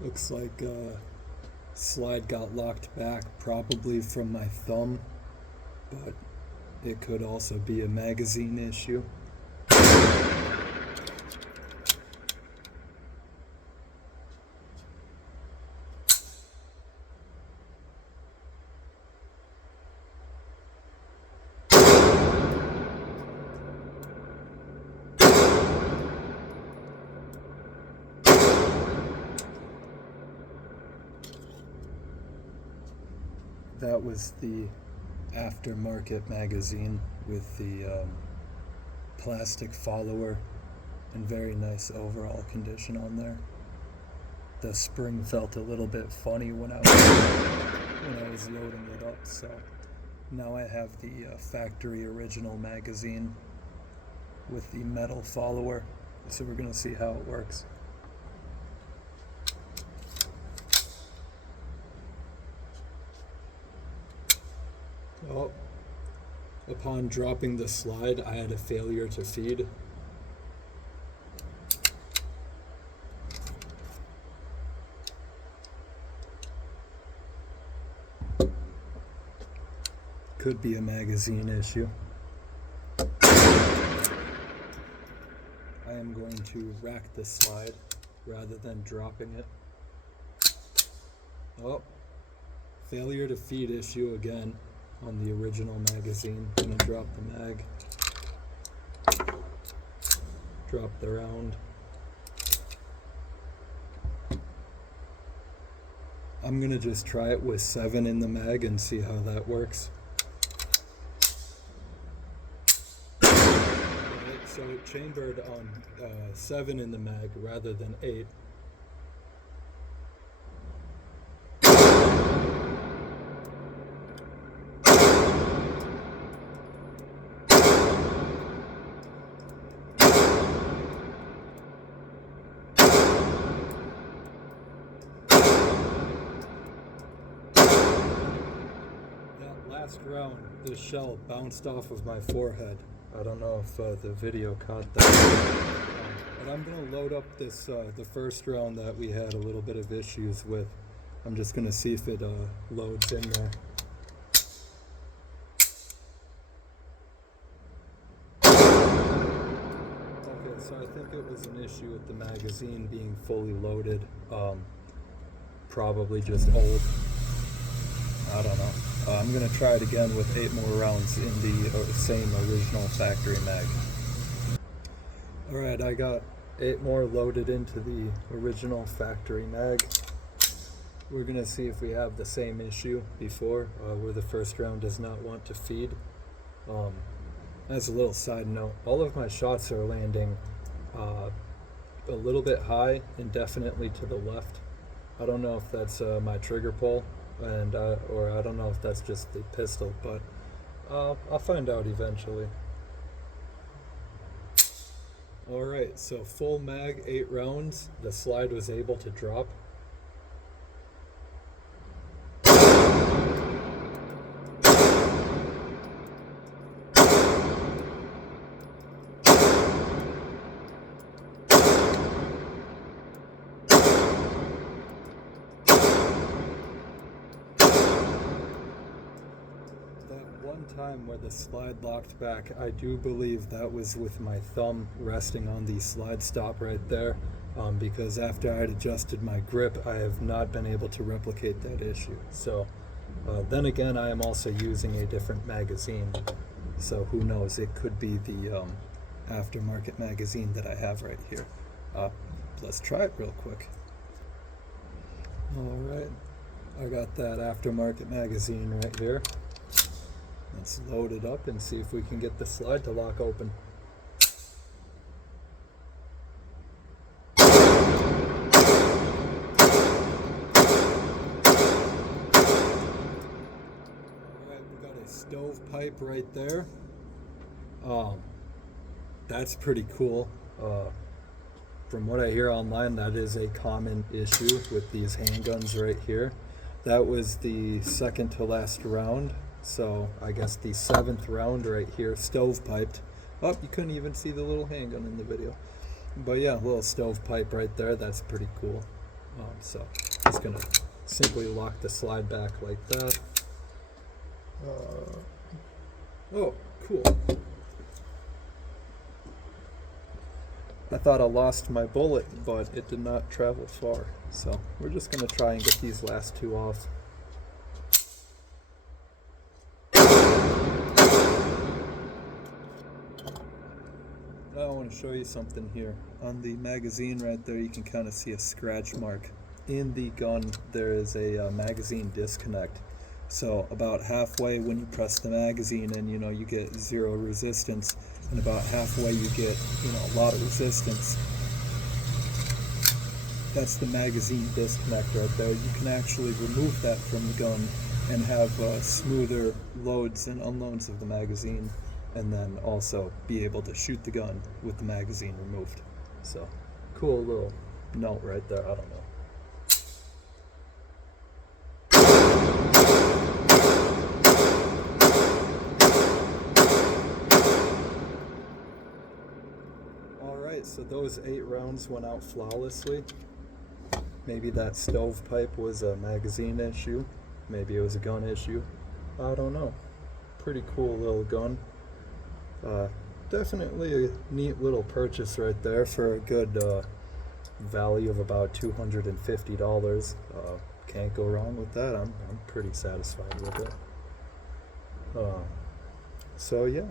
Looks like slide got locked back, probably from my thumb, but it could also be a magazine issue. That was the aftermarket magazine with the plastic follower in very nice overall condition on there. The spring felt a little bit funny when I was loading it up, so now I have the factory original magazine with the metal follower, so we're going to see how it works. Oh, upon dropping the slide, I had a failure to feed. Could be a magazine issue. I am going to rack the slide rather than dropping it. Oh, failure to feed issue again on the original magazine. Gonna drop the mag. Drop the round. I'm gonna just try it with 7 in the mag and see how that works. Alright, so it chambered on 7 in the mag rather than 8. Last round, the shell bounced off of my forehead. I don't know if the video caught that. But I'm going to load up this, the first round that we had a little bit of issues with. I'm just going to see if it loads in there. Okay, so I think it was an issue with the magazine being fully loaded. Probably just old. I don't know. I'm going to try it again with 8 more rounds in the same original factory mag. Alright, I got 8 more loaded into the original factory mag. We're going to see if we have the same issue before, where the first round does not want to feed. As a little side note, all of my shots are landing a little bit high and definitely to the left. I don't know if that's my trigger pull, and or I don't know if that's just the pistol, but I'll find out eventually. Alright, so full mag, 8 rounds. The slide was able to drop. One time where the slide locked back, I do believe that was with my thumb resting on the slide stop right there, because after I had adjusted my grip, I have not been able to replicate that issue. So then again, I am also using a different magazine, so who knows, it could be the aftermarket magazine that I have right here. Let's try it real quick. Alright, I got that aftermarket magazine right here. Let's load it up and see if we can get the slide to lock open. Alright, we got a stovepipe right there. That's pretty cool. From what I hear online, that is a common issue with these handguns right here. That was the second to last round. So I guess the 7th round right here, stovepiped. Oh, you couldn't even see the little handgun in the video. But yeah, little stovepipe right there, that's pretty cool. So just gonna simply lock the slide back like that. Oh, cool. I thought I lost my bullet, but it did not travel far. So we're just gonna try and get these last two off. I want to show you something here. On the magazine right there, you can kind of see a scratch mark. In the gun, there is a magazine disconnect. So about halfway when you press the magazine in, you get zero resistance, and about halfway you get, a lot of resistance. That's the magazine disconnect right there. You can actually remove that from the gun and have smoother loads and unloads of the magazine, and then also be able to shoot the gun with the magazine removed. So, cool little note right there, I don't know. Alright, so those 8 rounds went out flawlessly. Maybe that stovepipe was a magazine issue. Maybe it was a gun issue. I don't know. Pretty cool little gun. Definitely a neat little purchase right there for a good value of about $250. Can't go wrong with that. I'm pretty satisfied with it. So yeah.